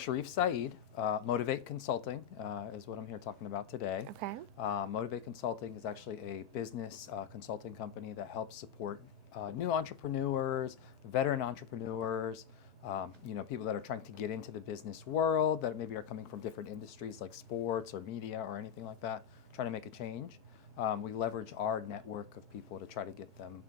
Sherif Said, Motiv8 Consulting is what I'm here talking about today. Okay. Motiv8 Consulting is actually a business consulting company that helps support new entrepreneurs, veteran entrepreneurs, people that are trying to get into the business world, that maybe are coming from different industries like sports or media or anything like that, trying to make a change. We leverage our network of people to try to get them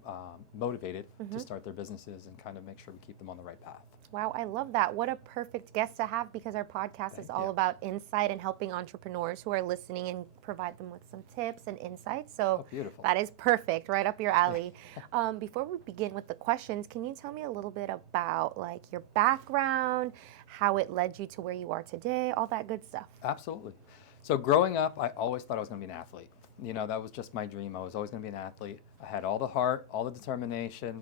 motivated to start their businesses and kind of make sure we keep them on the right path. Wow, I love that. What a perfect guest to have, because our podcast is all about insight and helping entrepreneurs who are listening and provide them with some tips and insights. So beautiful. That is perfect, right up your alley. Before we begin with the questions, can you tell me a little bit about like your background, how it led you to where you are today, all that good stuff? Absolutely. So growing up, I always thought I was going to be an athlete. You know, that was just my dream. I was always going to be an athlete. I had all the heart, all the determination,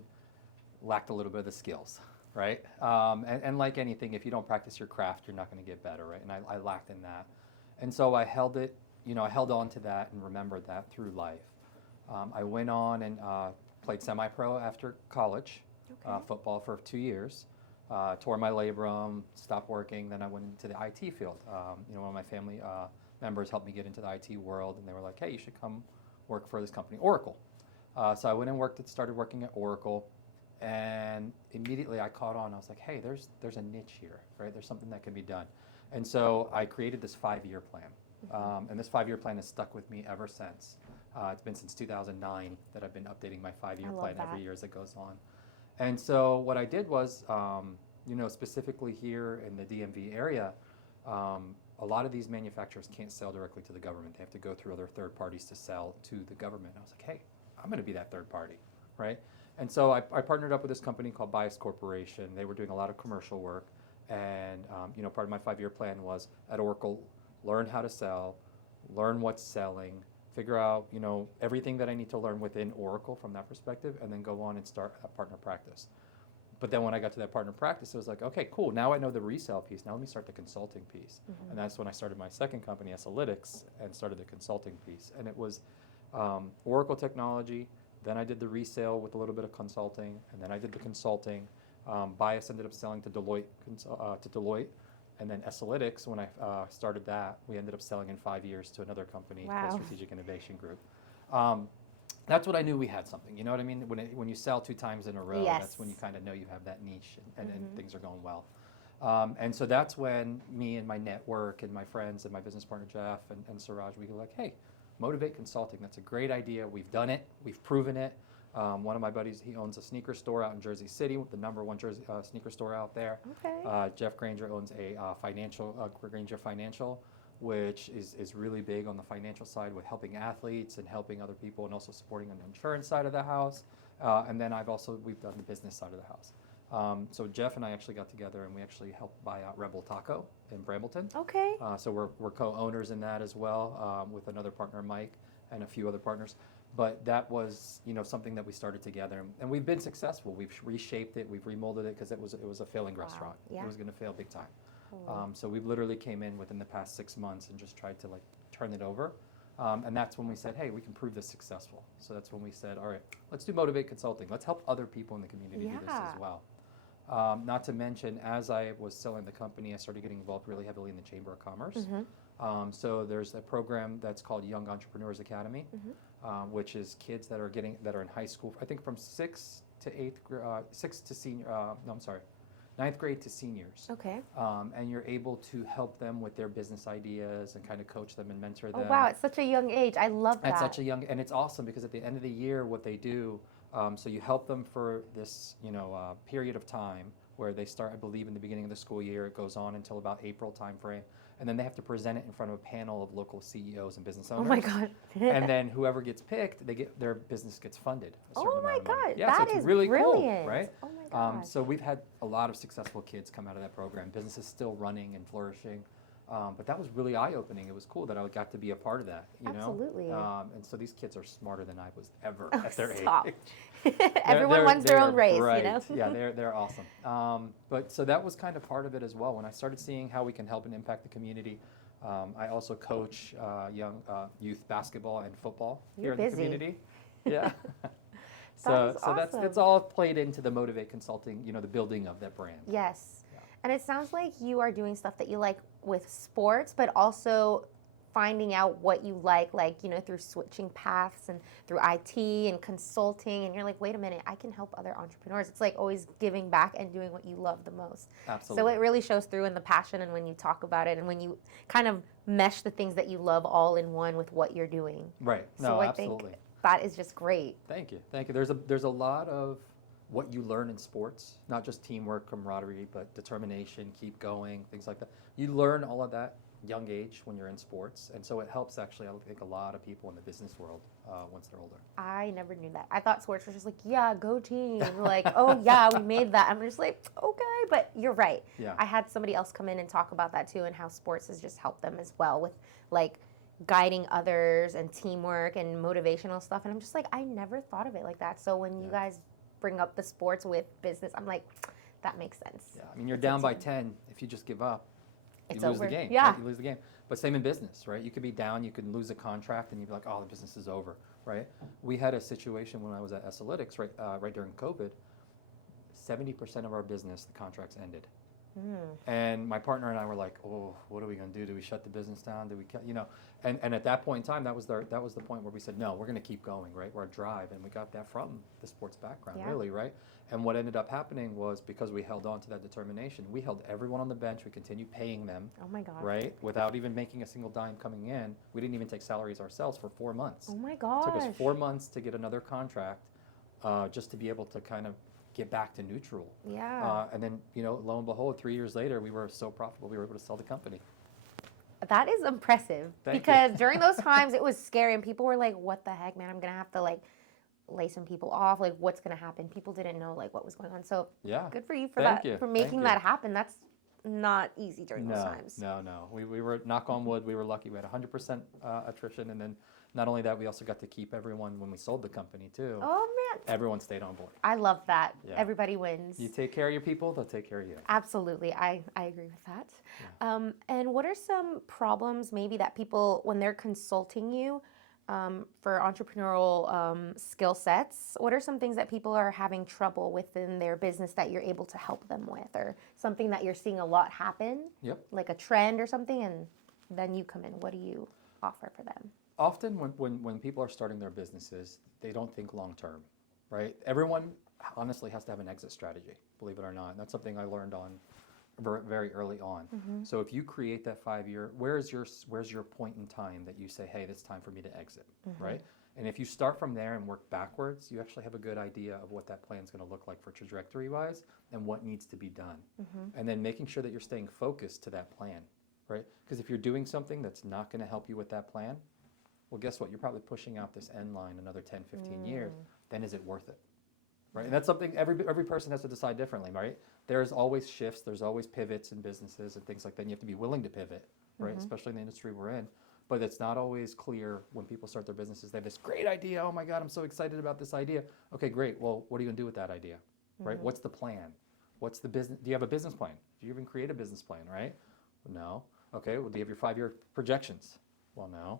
lacked a little bit of the skills, right? And like anything, if you don't practice your craft, you're not going to get better, right? And I lacked in that. And so I held on to that and remembered that through life. I went on and played semi-pro after college, football for 2 years, tore my labrum, stopped working, then I went into the IT field. One of my family members helped me get into the IT world, and they were like, hey, you should come work for this company, Oracle. So I went and started working at Oracle, and immediately I caught on. I was like, hey, there's a niche here, right? There's something that can be done. And so I created this 5-year plan. And this 5-year plan has stuck with me ever since. It's been since 2009 that I've been updating my 5-year plan every year as it goes on. And so what I did was, specifically here in the DMV area, a lot of these manufacturers can't sell directly to the government. They have to go through other third parties to sell to the government. I was like, hey, I'm going to be that third party, right? And so I partnered up with this company called Bias Corporation. They were doing a lot of commercial work. And, part of my 5-year plan was at Oracle, learn how to sell, learn what's selling, figure out, everything that I need to learn within Oracle from that perspective, and then go on and start a partner practice. But then when I got to that partner practice, it was like, okay, cool, now I know the resale piece, now let me start the consulting piece. And that's when I started my second company, Analytics, and started the consulting piece. And it was Oracle technology, then I did the resale with a little bit of consulting, and then I did the consulting. Bias ended up selling to Deloitte, and then Analytics, when I started that, we ended up selling in 5 years to another company called Strategic Innovation Group. That's what I knew we had something. You know what I mean? When you sell 2 times in a row, that's when you kind of know you have that niche and things are going well. And so that's when me and my network and my friends and my business partner Jeff and Siraj, we were like, hey, Motiv8 Consulting, that's a great idea. We've done it. We've proven it. One of my buddies, he owns a sneaker store out in Jersey City, the #1 sneaker store out there. Okay. Jeff Granger owns a Granger Financial, which is really big on the financial side with helping athletes and helping other people, and also supporting on the insurance side of the house. And then we've done the business side of the house. So Jeff and I actually got together and we actually helped buy out Rebel Taco in Brambleton. Okay. So we're co-owners in that as well, with another partner, Mike, and a few other partners. But that was, something that we started together, and we've been successful. We've reshaped it, we've remolded it, because it was a failing restaurant. Yeah. It was going to fail big time. So we literally came in within the past 6 months and just tried to turn it over. And that's when we said, hey, we can prove this successful. So that's when we said, all right, let's do Motiv8 Consulting. Let's help other people in the community do this as well. Not to mention, as I was selling the company, I started getting involved really heavily in the Chamber of Commerce. So there's a program that's called Young Entrepreneurs Academy, which is kids that are in high school, I think from 6th to 9th grade to seniors. Okay. And you're able to help them with their business ideas and kind of coach them and mentor them. Oh, wow, at such a young age. I love that. At such a young, and it's awesome because at the end of the year, what they do, so you help them for this, period of time where they start, I believe, in the beginning of the school year. It goes on until about April timeframe. And then they have to present it in front of a panel of local CEOs and business owners. Oh my God. And then whoever gets picked, their business gets funded. Oh my God. Yeah, so it's really brilliant. Cool, right? Oh my God. So we've had a lot of successful kids come out of that program. Business is still running and flourishing. But that was really eye-opening. It was cool that I got to be a part of that, Absolutely. And so these kids are smarter than I was ever at their age. Everyone runs their own race, right. Yeah, they're awesome. But so that was kind of part of it as well. When I started seeing how we can help and impact the community, I also coach young youth basketball and football here in the community. Yeah. So awesome. that's all played into the Motiv8 Consulting, the building of that brand. Yes. And it sounds like you are doing stuff that you like with sports, but also finding out what you like, through switching paths and through IT and consulting. And you're like, wait a minute, I can help other entrepreneurs. It's like always giving back and doing what you love the most. Absolutely. So it really shows through in the passion and when you talk about it and when you kind of mesh the things that you love all in one with what you're doing. Right. No, So I absolutely. think that is just great. Thank you. Thank you. There's a lot of what you learn in sports, not just teamwork, camaraderie, but determination, keep going, things like that. You learn all of that young age when you're in sports, and so it helps actually, I think, a lot of people in the business world once they're older. I never knew that. I thought sports was just like, yeah, go team. Like, oh yeah, we made that. I'm just like, okay, but you're right. Yeah. I had somebody else come in and talk about that too, and how sports has just helped them as well with like guiding others and teamwork and motivational stuff. And I'm just like, I never thought of it like that. So when you guys bring up the sports with business, I'm like, that makes sense. Yeah, I mean, you're down by 10. If you just give up, It's you lose over. the game. Yeah. Right? You lose the game. But same in business, right? You could be down, you could lose a contract, and you'd be like, oh, the business is over, right? We had a situation when I was at Esolytics, right during COVID. 70% of our business, the contracts ended. And my partner and I were like, oh, what are we going to do? Do we shut the business down? Do we, and at that point in time, that was the point where we said, no, we're going to keep going, right? We're a drive, and we got that from the sports background, really, right? And what ended up happening was because we held on to that determination, we held everyone on the bench. We continued paying them, Oh my God. right? Without even making a single dime coming in. We didn't even take salaries ourselves for 4 months. Oh my It took us gosh. 4 months to get another contract, just to be able to kind of get back to neutral. Yeah. And then, lo and behold, 3 years later, we were so profitable, we were able to sell the company. That is impressive. Thank you. Because during those times it was scary and people were like, what the heck, man? I'm going to have to like lay some people off. Like, what's going to happen? People didn't know like what was going on. So Yeah. good for you for Thank that, you. for Thank making you. that happen. That's not easy during those times. No. We were, knock on wood, we were lucky. We had 100% attrition. And then not only that, we also got to keep everyone when we sold the company too. Oh man. Everyone stayed on board. I love that. Yeah. Everybody wins. You take care of your people, they'll take care of you. Absolutely. I agree with that. And what are some problems maybe that people, when they're consulting you for entrepreneurial skill sets, what are some things that people are having trouble within their business that you're able to help them with, or something that you're seeing a lot happen, Yep. like a trend or something, and then you come in? What do you offer for them? Often when people are starting their businesses, they don't think long term, right? Everyone honestly has to have an exit strategy, believe it or not. And that's something I learned on very early on. So if you create that 5-year, where's your point in time that you say, hey, it's time for me to exit, right? And if you start from there and work backwards, you actually have a good idea of what that plan is going to look like for trajectory-wise and what needs to be done. And then making sure that you're staying focused to that plan, right? Because if you're doing something that's not going to help you with that plan, well, guess what? You're probably pushing out this end line another 10, 15 years. Then is it worth it? Right? And that's something every person has to decide differently, right? There's always shifts, there's always pivots in businesses and things like that. And you have to be willing to pivot, right? Especially in the industry we're in. But it's not always clear when people start their businesses. They have this great idea. Oh my God, I'm so excited about this idea. Okay, great. Well, what are you going to do with that idea? Right? What's the plan? What's the business? Do you have a business plan? Do you even create a business plan, right? No. Okay, well, do you have your 5-year projections? Well, no.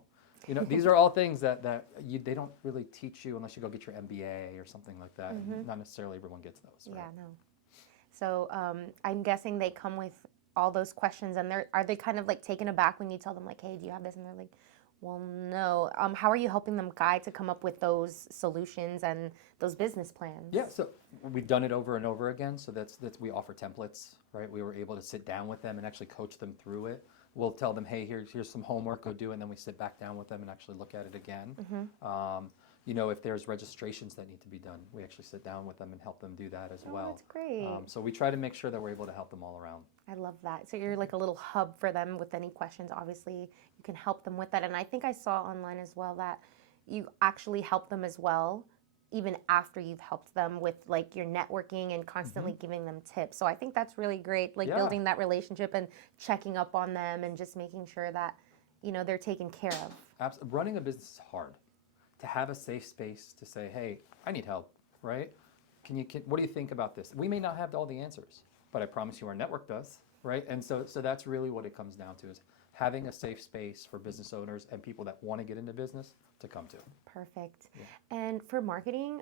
These are all things that they don't really teach you unless you go get your MBA or something like that. Not necessarily everyone gets those. Right? Yeah, no. So I'm guessing they come with all those questions, and are they kind of like taken aback when you tell them like, hey, do you have this? And they're like, well, no. How are you helping them guide to come up with those solutions and those business plans? Yeah, so we've done it over and over again. So that's we offer templates, right? We were able to sit down with them and actually coach them through it. We'll tell them, hey, here's some homework, go do it, and then we sit back down with them and actually look at it again. If there's registrations that need to be done, we actually sit down with them and help them do that as well. That's great. So we try to make sure that we're able to help them all around. I love that. So you're like a little hub for them with any questions. Obviously, you can help them with that. And I think I saw online as well that you actually help them as well, even after you've helped them with like your networking and constantly giving them tips. So I think that's really great, like building that relationship and checking up on them and just making sure that, they're taken care of. Running a business is hard. To have a safe space to say, hey, I need help, right? What do you think about this? We may not have all the answers, but I promise you our network does, right? And so that's really what it comes down to is having a safe space for business owners and people that want to get into business to come to. Perfect. Yeah. And for marketing,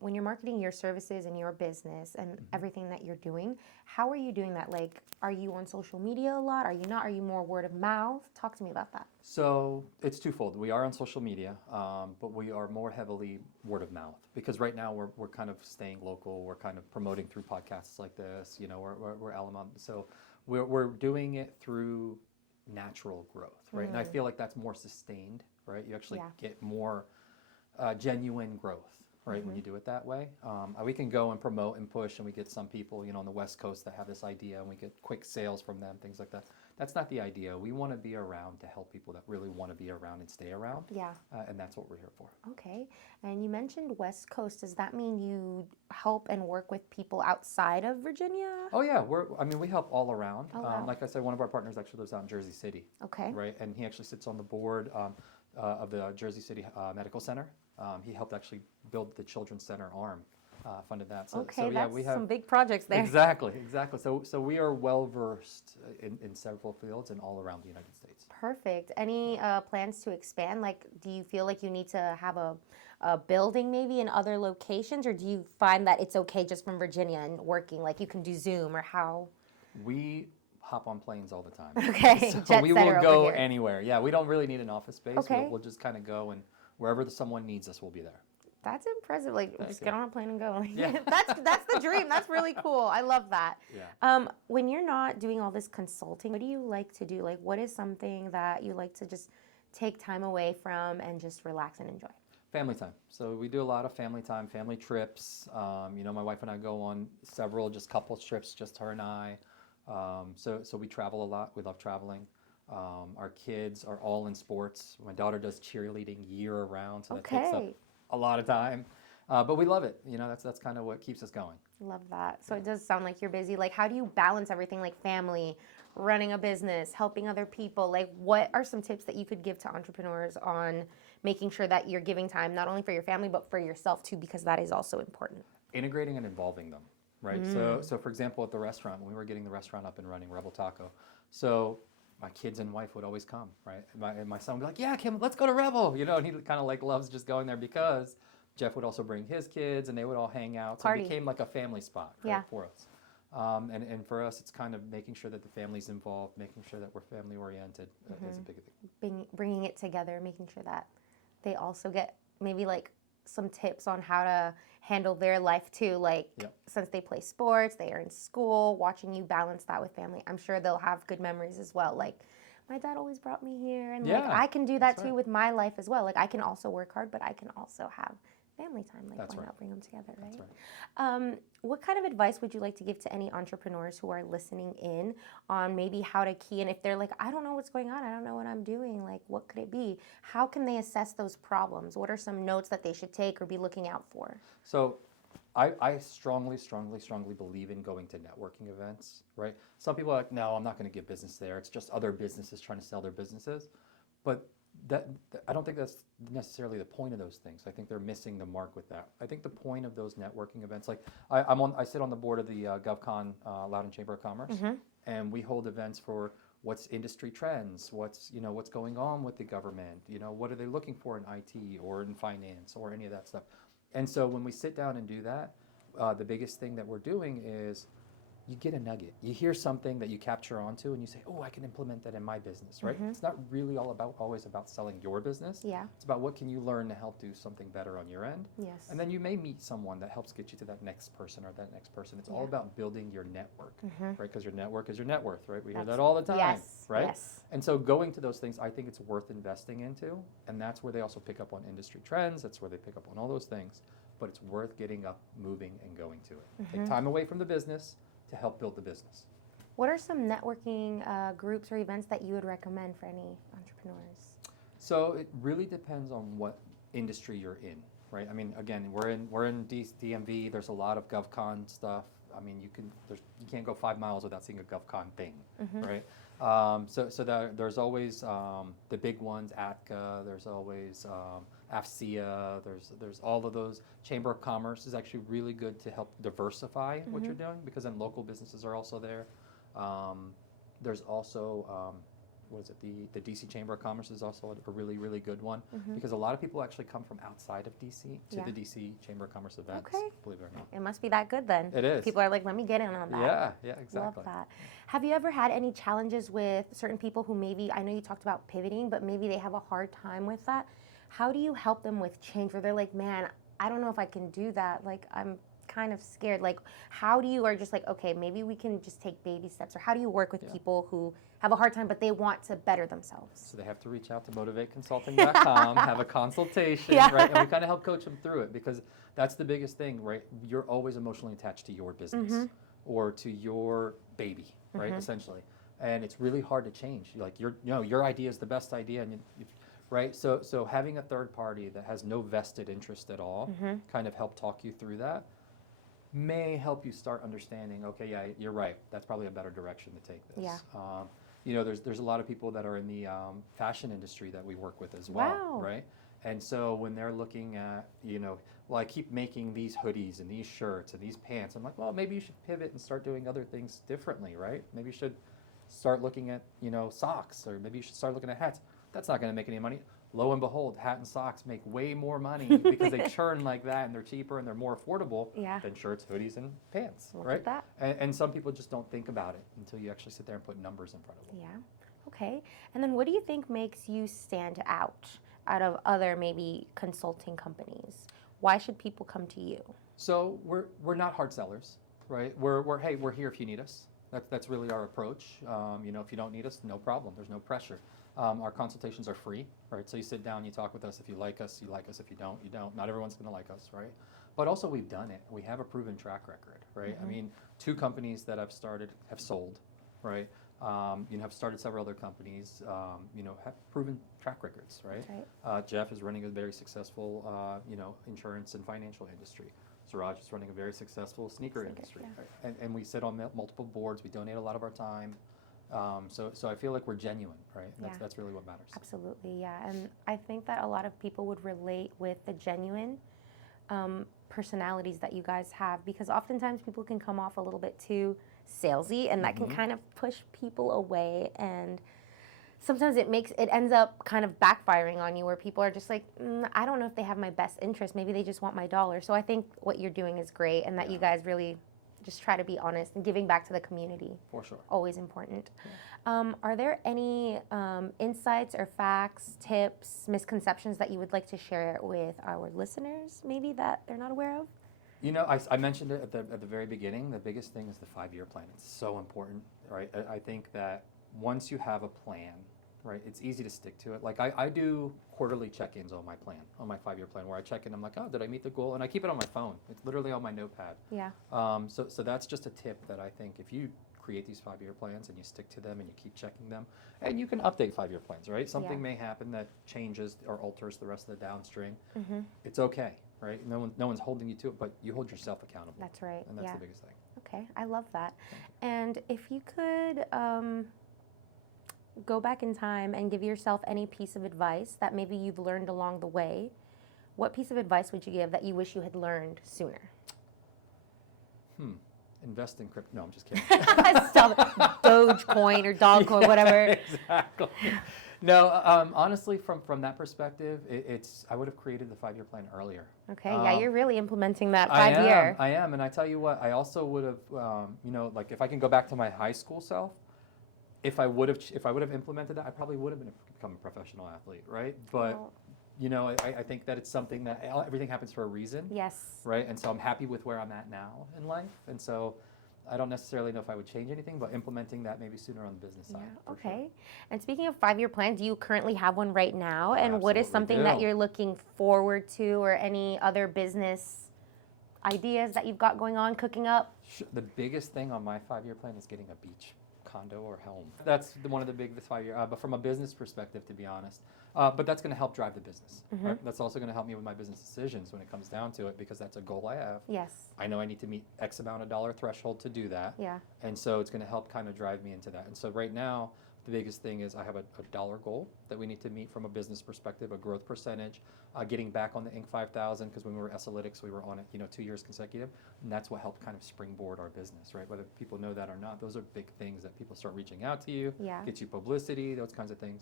when you're marketing your services and your business and everything that you're doing, how are you doing that? Like, are you on social media a lot? Are you not? Are you more word of mouth? Talk to me about that. So it's twofold. We are on social media, but we are more heavily word of mouth because right now we're kind of staying local. We're kind of promoting through podcasts like this. You know, we're Alamo. So we're doing it through natural growth, right? And I feel like that's more sustained, right? You actually get more genuine growth, right? When you do it that way. We can go and promote and push, and we get some people, you know, on the West Coast that have this idea, and we get quick sales from them, things like that. That's not the idea. We want to be around to help people that really want to be around and stay around. Yeah. And that's what we're here for. Okay. And you mentioned West Coast. Does that mean you help and work with people outside of Virginia? Oh yeah, we help all around. Oh, wow. Like I said, one of our partners actually lives out in Jersey City. Okay. Right, and he actually sits on the board of the Jersey City Medical Center. He helped actually build the Children's Center arm, funded that. So, Okay, so yeah, that's we have some big projects there. exactly. So we are well versed in several fields and all around the United States. Perfect. Any plans to expand? Like, do you feel like you need to have a building maybe in other locations, or do you find that it's okay just from Virginia and working? Like, you can do Zoom or how? We hop on planes all the time. Okay, So jet we setter will over go here. anywhere. Yeah, we don't really need an office space. Okay. We'll just kind of go, and wherever someone needs us, we'll be there. That's impressive. Like, just get you. on a plane and go. Yeah. That's the dream. That's really cool. I love that. Yeah. When you're not doing all this consulting, what do you like to do? Like, what is something that you like to just take time away from and just relax and enjoy? Family time. So we do a lot of family time, family trips. You know, my wife and I go on several just couples trips, just her and I. So we travel a lot. We love traveling. Our kids are all in sports. My daughter does cheerleading year round, so that takes up a lot of time. But we love it. You know, that's kind of what keeps us going. Love that. So it does sound like you're busy. Like, how do you balance everything, like family, running a business, helping other people? Like, what are some tips that you could give to entrepreneurs on making sure that you're giving time not only for your family but for yourself too, because that is also important? Integrating and involving them, right? So for example, at the restaurant, when we were getting the restaurant up and running, Rebel Taco, so my kids and wife would always come, right? And my son would be like, yeah, Kim, let's go to Rebel, you know, and he kind of like loves just going there because Jeff would also bring his kids and they would all hang out. So Party. it became like a family spot, right, for us. And for us, it's kind of making sure that the family's involved, making sure that we're family oriented is a big thing. Bringing it together, making sure that they also get maybe like some tips on how to handle their life too. Like, since they play sports, they are in school, watching you balance that with family. I'm sure they'll have good memories as well. Like, my dad always brought me here, and like I can do that too with my life as well. Like, I can also work hard, but I can also have family time. Like, why not bring them together, right? That's right. What kind of advice would you like to give to any entrepreneurs who are listening in on maybe how to key in if they're like, I don't know what's going on, I don't know what I'm doing, like what could it be? How can they assess those problems? What are some notes that they should take or be looking out for? So I strongly believe in going to networking events, right? Some people are like, no, I'm not going to give business there. It's just other businesses trying to sell their businesses. But I don't think that's necessarily the point of those things. I think they're missing the mark with that. I think the point of those networking events, like I sit on the board of the GovCon Loudoun Chamber of Commerce, and we hold events for what's industry trends, what's going on with the government, what are they looking for in IT or in finance or any of that stuff. And so when we sit down and do that, the biggest thing that we're doing is you get a nugget. You hear something that you capture onto and you say, oh, I can implement that in my business, right? It's not really always about selling your business. Yeah. It's about what can you learn to help do something better on your end. Yes. And then you may meet someone that helps get you to that next person or that next person. It's all about building your network, right? Because your network is your net worth, right? We hear that all the time, right? Yes. And so going to those things, I think it's worth investing into. And that's where they also pick up on industry trends. That's where they pick up on all those things. But it's worth getting up, moving, and going to it. Take time away from the business to help build the business. What are some networking groups or events that you would recommend for any entrepreneurs? So it really depends on what industry you're in, right? I mean, again, we're in DMV. There's a lot of GovCon stuff. I mean, you can't go 5 miles without seeing a GovCon thing, right? So there's always the big ones, ATCA. There's always AFCEA. There's all of those. Chamber of Commerce is actually really good to help diversify what you're doing because then local businesses are also there. There's also what is it, the DC Chamber of Commerce is also a really, really good one, because a lot of people actually come from outside of DC to the DC Chamber of Commerce events, believe it or not. It must be that good then. It is. People are like, let me get in on that. Yeah, exactly. Love that. Have you ever had any challenges with certain people who maybe, I know you talked about pivoting, but maybe they have a hard time with that? How do you help them with change where they're like, man, I don't know if I can do that. Like, I'm kind of scared. Like, how do you, are just like, okay, maybe we can just take baby steps, or how do you work with people who have a hard time but they want to better themselves? So they have to reach out to Motiv8Consulting.com, have a consultation, right? And we kind of help coach them through it, because that's the biggest thing, right? You're always emotionally attached to your business or to your baby, right? Essentially. And it's really hard to change. Like, your idea is the best idea, and right? So having a third party that has no vested interest at all kind of help talk you through that may help you start understanding, okay, yeah, you're right. That's probably a better direction to take this. Yeah. There's a lot of people that are in the fashion industry that we work with as well, right? And so when they're looking at, well, I keep making these hoodies and these shirts and these pants, I'm like, well, maybe you should pivot and start doing other things differently, right? Maybe you should start looking at, socks, or maybe you should start looking at hats. That's not going to make any money. Lo and behold, hat and socks make way more money because they churn like that, and they're cheaper and they're more affordable than shirts, hoodies, and pants, right? Look at that. And some people just don't think about it until you actually sit there and put numbers in front of them. Yeah. Okay. And then what do you think makes you stand out of other maybe consulting companies? Why should people come to you? So we're not hard sellers, right? We're here if you need us. That's really our approach. If you don't need us, no problem. There's no pressure. Our consultations are free, right? So you sit down, you talk with us. If you like us, you like us. If you don't, you don't. Not everyone's going to like us, right? But also, we've done it. We have a proven track record, right? I mean, 2 companies that I've started have sold, right? Have started several other companies, have proven track records, right? Jeff is running a very successful, insurance and financial industry. Suraj is running a very successful sneaker industry, right? And we sit on multiple boards. We donate a lot of our time. So I feel like we're genuine, right? That's really what matters. Absolutely, yeah. And I think that a lot of people would relate with the genuine personalities that you guys have, because oftentimes people can come off a little bit too salesy, and that can kind of push people away, and sometimes it ends up kind of backfiring on you, where people are just like, I don't know if they have my best interest, maybe they just want my dollar. So I think what you're doing is great, and that you guys really just try to be honest and giving back to the community. For sure. Always important. Are there any insights or facts, tips, misconceptions that you would like to share with our listeners, maybe that they're not aware of? I mentioned it at the very beginning. The biggest thing is the 5-year plan. It's so important, right? I think that once you have a plan, right, it's easy to stick to it. Like I do quarterly check-ins on my plan, on my 5-year plan, where I check in. I'm like, oh, did I meet the goal? And I keep it on my phone. It's literally on my notepad. Yeah. So that's just a tip that I think if you create these 5-year plans and you stick to them and you keep checking them, and you can update 5-year plans, right? Something may happen that changes or alters the rest of the downstream. It's okay, right? No one's holding you to it, but you hold yourself accountable. That's right. And that's the biggest thing. Okay, I love that. And if you could go back in time and give yourself any piece of advice that maybe you've learned along the way, what piece of advice would you give that you wish you had learned sooner? Invest in crypto. No, I'm just kidding. Stop it. Dogecoin or Dogcoin, whatever. Exactly. No, honestly, from that perspective, I would have created the 5-year plan earlier. Okay, you're really implementing that 5-year. I am, and I tell you what, I also would have, like if I can go back to my high school self, if I would have implemented that, I probably would have become a professional athlete, right? But I think that it's something that everything happens for a reason. Yes. Right, and so I'm happy with where I'm at now in life, and so I don't necessarily know if I would change anything, but implementing that maybe sooner on the business side. Yeah, okay. Sure. And speaking of 5-year plan, do you currently have one right now? And what is something that you're looking forward to, or any other business ideas that you've got going on, cooking up? The biggest thing on my 5-year plan is getting a beach condo or home. That's one of the biggest 5-year, but from a business perspective, to be honest. But that's going to help drive the business. Right? That's also going to help me with my business decisions when it comes down to it, because that's a goal I have. Yes. I know I need to meet X amount of dollar threshold to do that. Yeah. And so it's going to help kind of drive me into that. And so right now, The biggest thing is I have a dollar goal that we need to meet from a business perspective, a growth percentage, getting back on the Inc. 5000, because when we were S-Alytics, we were on it, 2 years consecutive, and that's what helped kind of springboard our business, right? Whether people know that or not, those are big things that people start reaching out to you, Yeah. get you publicity, those kinds of things.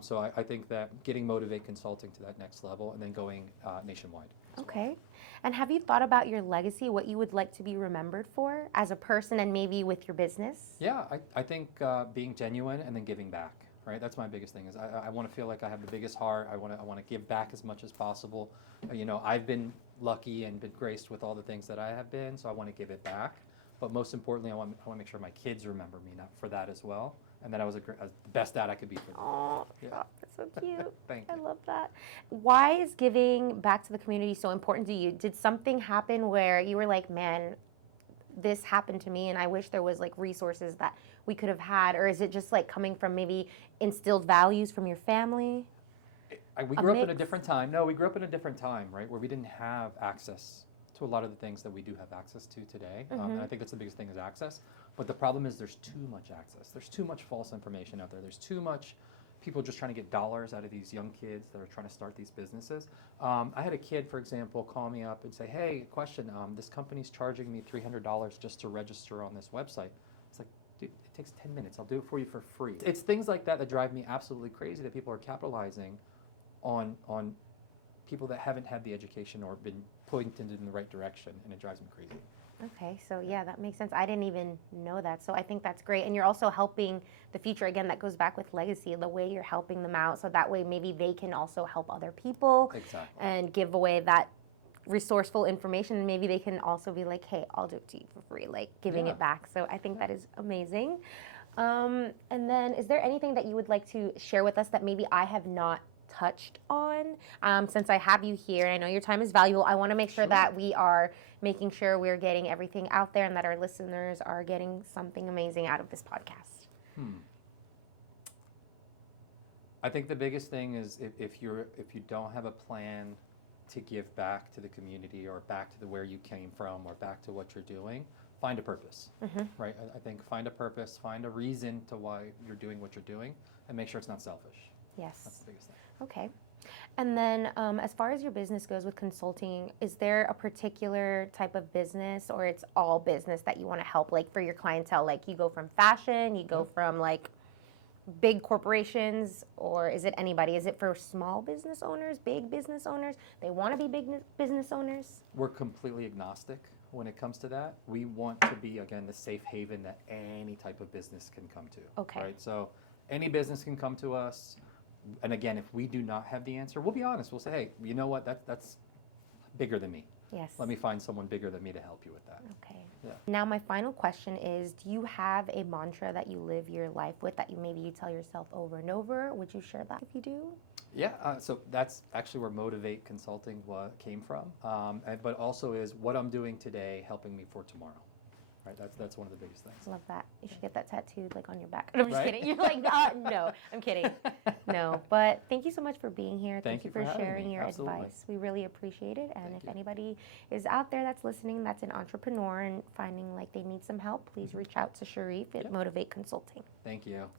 So I think that getting Motiv8 Consulting to that next level and then going nationwide. Okay. And have you thought about your legacy, what you would like to be remembered for as a person and maybe with your business? Yeah, I think being genuine and then giving back, right? That's my biggest thing is I want to feel like I have the biggest heart. I want to give back as much as possible. I've been lucky and been graced with all the things that I have been, so I want to give it back. But most importantly, I want to make sure my kids remember me for that as well, and that I was the best dad I could be for them. Oh, Yeah. that's so cute. Thank I you. love that. Why is giving back to the community so important to you? Did something happen where you were like, man, this happened to me and I wish there was like resources that we could have had? Or is it just like coming from maybe instilled values from your family? We grew up in a different time. No, we grew up in a different time, right, where we didn't have access to a lot of the things that we do have access to today. And I think that's the biggest thing is access. But the problem is there's too much access. There's too much false information out there. There's too much people just trying to get dollars out of these young kids that are trying to start these businesses. I had a kid, for example, call me up and say, hey, question, this company's charging me $300 just to register on this website. It's like, dude, it takes 10 minutes. I'll do it for you for free. It's things like that that drive me absolutely crazy, that people are capitalizing on people that haven't had the education or been pointed in the right direction, and it drives me crazy. Okay, so yeah, that makes sense. I didn't even know that. So I think that's great. And you're also helping the future. Again, that goes back with legacy, the way you're helping them out. So that way maybe they can also help other people. Exactly. And give away that resourceful information. And maybe they can also be like, hey, I'll do it to you for free, like giving it back. So I think that is amazing. And then is there anything that you would like to share with us that maybe I have not touched on? Since I have you here and I know your time is valuable, I want to make sure that we are making sure we're getting everything out there and that our listeners are getting something amazing out of this podcast. I think the biggest thing is if you don't have a plan to give back to the community or back to where you came from or back to what you're doing, find a purpose, right? I think find a purpose, find a reason to why you're doing what you're doing, and make sure it's not selfish. Yes. That's the biggest thing. Okay. And then as far as your business goes with consulting, is there a particular type of business or it's all business that you want to help, like for your clientele? Like you go from fashion, you go from like big corporations, or is it anybody? Is it for small business owners, big business owners? They want to be big business owners? We're completely agnostic when it comes to that. We want to be, again, the safe haven that any type of business can come to. Okay. Right? So any business can come to us. And again, if we do not have the answer, we'll be honest. We'll say, hey, you know what? That's bigger than me. Yes. Let me find someone bigger than me to help you with that. Okay. Yeah. Now my final question is, do you have a mantra that you live your life with that you tell yourself over and over? Would you share that if you do? Yeah, so that's actually where Motiv8 Consulting came from, but also is what I'm doing today helping me for tomorrow. Right, that's one of the biggest things. Love that. You should get that tattooed like on your back. No, I'm just Right? kidding. You're like, no, I'm kidding. No, but thank you so much for being here. Thank you for having sharing me. your Absolutely. advice. We really appreciate it. And Thank if you. anybody is out there that's listening, that's an entrepreneur and finding like they need some help, please reach out to Sherif at Motiv8 Consulting. Thank you.